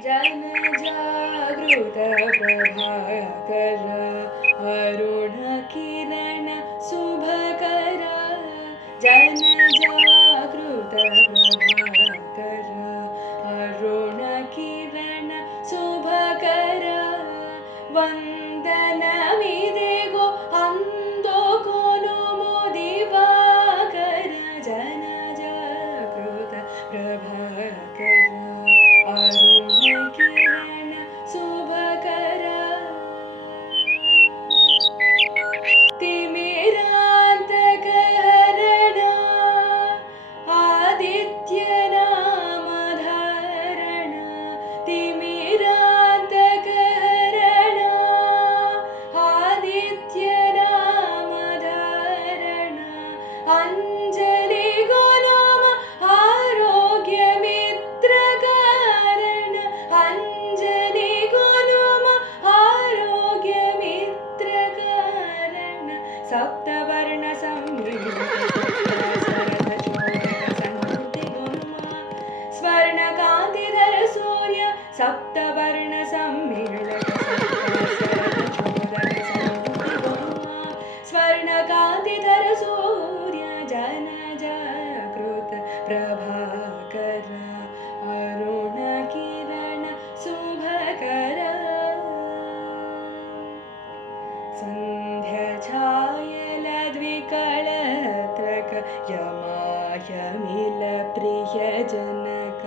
जन जागृत प्रभाकर अरुण किरण शुभकर जन जागृत प्रभाकर अरुण किरण शुभकर ವಂದನವಿದೆಗೋ ಅಂದೋಕೊನುಮು ದಿವಾಕರ ಜನ ಜಾಗೃತ ಪ್ರಭಾಕರ ಅರುಣ ಕಿರಣ ಶುಭಕರ ತಿಮಿರಾಂತಕ ಹರಣ ಆದಿತ್ಯ ನಾಮಧಾರಣ ತಿಮಿರಾಂತಕ ಹರಣ ಆದಿತ್ಯ ನಾಮಧಾರಣ ಅಂಜಲಿಗೋ ನಾಮ ಆರೋಗ್ಯ ಮಿತ್ರ ಕಾರಣ ಅಂಜಲಿಗೋ ನಾಮ ಆರೋಗ್ಯ ಮಿತ್ರ ಕಾರಣ ಸಪ್ತವರ್ಣ ಸಂಮಿಳಿತ ಶರಧ ಚೋದಕ ಸಂಸ್ಕೃತಿ ಗುನುಮ ಸ್ವರ್ಣ ಕಾಂತಿಧರ ಸೂರ್ಯ ಸಪ್ತವರ್ಣ ಸಮ್ಮಿಳಿತ ಶರಧ ಚೋದಕ ಸಂಸ್ಕೃತಿ ಗುನುಮ ಸ್ವರ್ಣ ಕಾಂತಿಧರ ಸೂರ್ಯ ಜನ ಜಾಗೃತ ಪ್ರಭಾಕರ ಅರುಣ ಕಿರಣ ಶುಭಕರ ಸಂಧ್ಯಾ ಛಾಯಲ ದ್ವಿಕಳತ್ರಕ ಯಮಾಯಮಿಲ ಪ್ರಿಯ ಜನಕ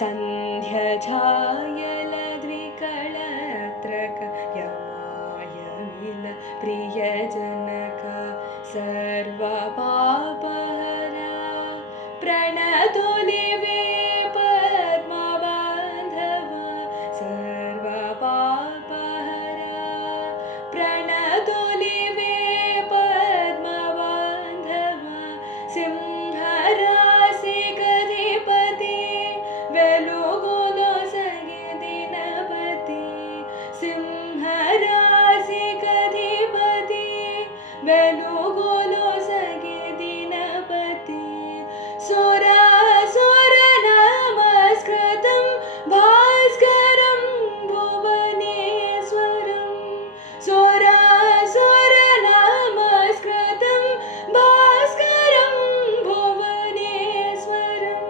ಸಂಧ್ಯಾ ಛಾಯಲ ದ್ವಿಕಳತ್ರಕ ಯಮಾಯಮಿಲ ಪ್ರಿಯ ಜನಕ ಸರ್ವ ಪಾಪಹರ ಪ್ರಣತುಲಿವೆ ಪದ್ಮ ಬಾಂಧವ ಸರ್ವ ಪಾಪಹರ ಪ್ರಣತುಲಿವೆ ಪದ್ಮ ಬಾಂಧವ ಸಿಂಹರಾಶಿ ಗಧಿಪತಿ ವೆಲುಗುಲೊಸಗೆ ದಿನಪತಿ ಸಿಂಹರಾಶಿ ಗಧಿಪತಿ ವೆಲುಗುಲೊಸಗೆ ದಿನಪತಿ ಸುರಾಸುರ ನಮಸ್ಕೃತಂ ಭಾಸ್ಕರಂ ಭುವನೇಶ್ವರಂ ಸುರಾಸುರ ನಮಸ್ಕೃತಂ ಭಾಸ್ಕರಂ ಭುವನೇಶ್ವರಂ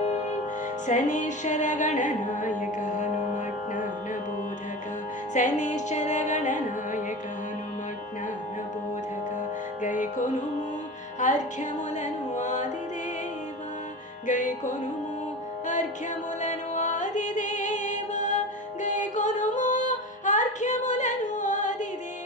ಶನೀಶ್ವರ ಗಣನಾಯಕ ಹನುಮಜ್ಞಾನ ಬೋಧಕ ಶನೀಶ್ವರ ಗಣನಾಯಕ ಹನುಮಜ್ಞಾನ ಬೋಧಕ ಗೈಕೊನುಮು ಅರ್ಘ್ಯಮುಲನು ಆದಿದೇವ ಗೈಕೊನುಮು ಅರ್ಘ್ಯಮುಲನು ಆದಿದೇವ ಗೈಕೊನುಮು ಅರ್ಘ್ಯಮುಲನು ಆದಿದೇವ